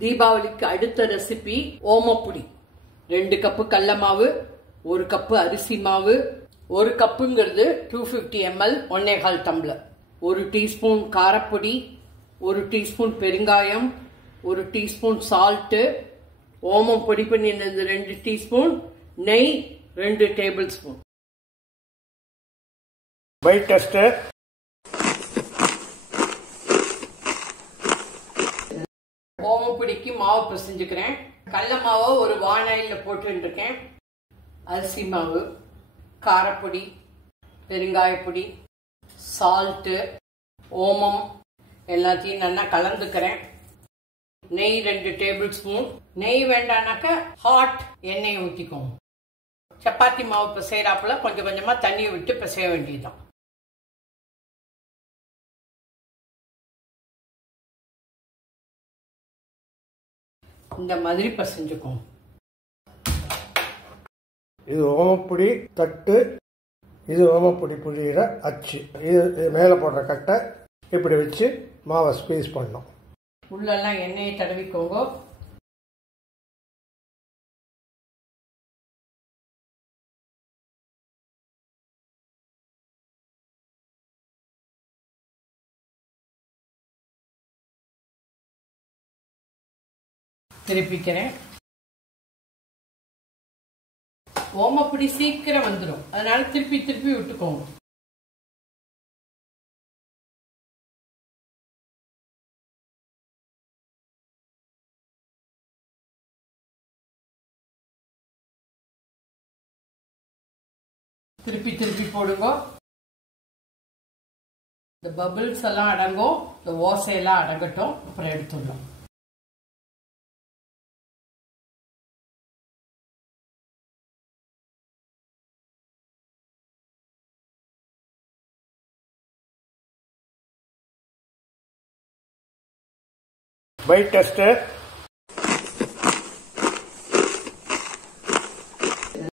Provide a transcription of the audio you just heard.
தீபாவளிக்கு அடுத்த recipe ஓமப்புடி. 2 cup கடல மாவு, 1 கப்பு அரிசி மாவு, 1 கப்புங்கிறது 250 ml 1.25 டம்ளர், 1 டீஸ்பூன் காரப்பொடி, 1 டீஸ்பூன் பெருங்காயம், 1 டீஸ்பூன் சால்ட், ஓமம் பொடி பண்ணினது 2 டீஸ்பூன், நெய் 2 டேபிள் ஸ்பூன். பை டெஸ்டர் ஓமப்பொடிக்கு மாவு பிசைஞ்சுக்கிறேன். கடல மாவை ஒரு வானலில போட்டுருக்கேன். அரிசி மாவு, காரப்பொடி, பெருங்காயப்பொடி, சால்ட்டு, ஓமம் எல்லாத்தையும் நல்லா கலந்துக்கிறேன். நெய் 2 டேபிள் ஸ்பூன். நெய் வேண்டானாக்க ஹாட் எண்ணெய் ஊற்றிக்கோங்க. சப்பாத்தி மாவு பிசைறாப்புல கொஞ்சம் கொஞ்சமா தண்ணியை விட்டு பிசைய வேண்டியதுதான். இந்த மாதிரி பிசைஞ்சுக்கோங்க. இது ஓமப்பொடி தட்டு, இது ஓமப்பொடி புளியிற அச்சு. இது மேலே போடுற கட்டை இப்படி வச்சு மாவை ஸ்குவீஸ் பண்ணணும். உள்ளெல்லாம் எண்ணெயை தடவிக்கோங்க. திருப்பிக்கிறேன். ஓமப்பொடி சீக்கிரம் வந்துடும், அதனால திருப்பி திருப்பி விட்டுக்கோங்க. திருப்பி திருப்பி போடுங்க. இந்த பபிள்ஸ் எல்லாம் அடங்கும், இந்த ஓசையெல்லாம் அடங்கட்டும், அப்புறம் எடுத்துடலாம். By tester